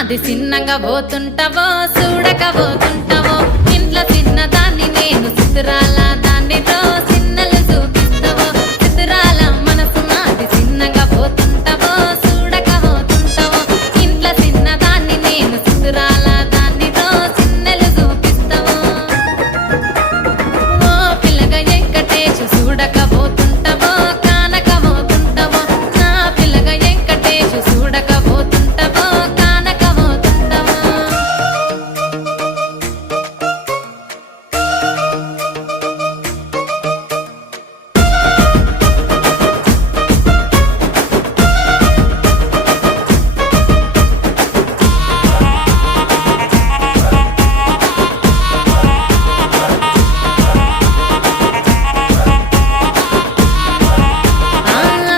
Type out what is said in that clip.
అది చిన్నగా పోతుంటావో చూడక పోతుంటావో ఇంట్లో చిన్న దాన్ని నేను చిత్రాల దాన్ని